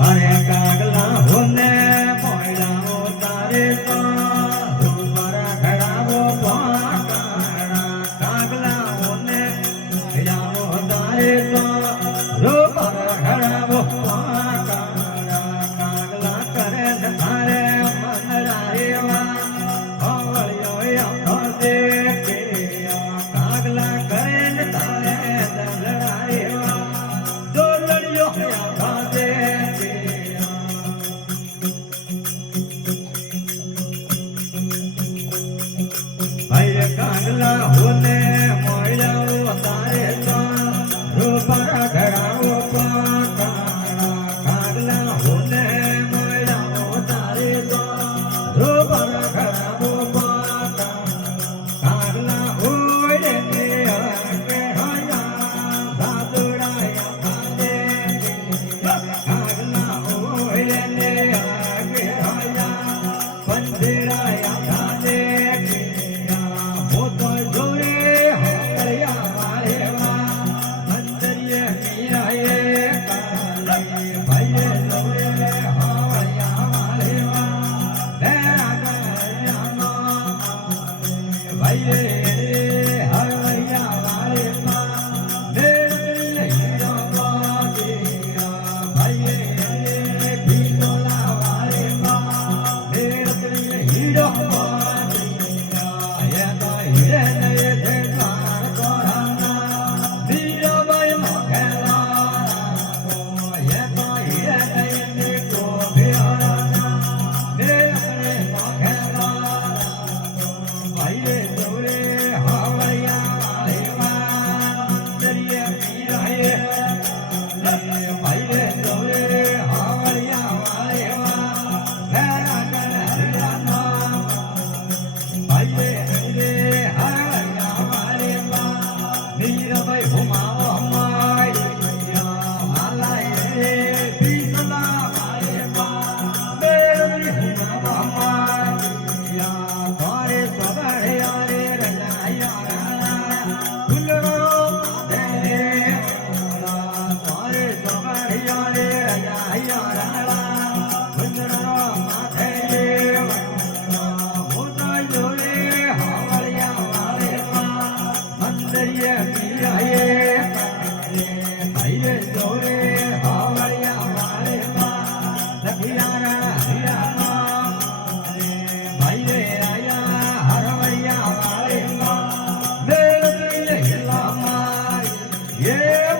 અરે કાગલા હોને મોયલાઓ તારે તો રૂપરા ઘડાવો પાકાણા કાગલા હોને મોયલાઓ તારે તો રૂપરા ઘડાવો પાકાણા કાગલા કરે ને તારે મનરા રેવા હવળિયો આખો દે કાગલા કરે ને તારે દલડા રેવા દોલડિયો આખો દે કાગલા હોને મોયલાઓ તારે તો રૂપરા ઘડાવો પાકાણા કાગલા હોને મોયલાઓ તારે તો રૂપરા ઘડાવો પાકાણા કાગલા હોય ને કે હયા સાદુડાયા પાદે કાગલા હોય ને કે હયા પંદરાયા પાદે Yeah,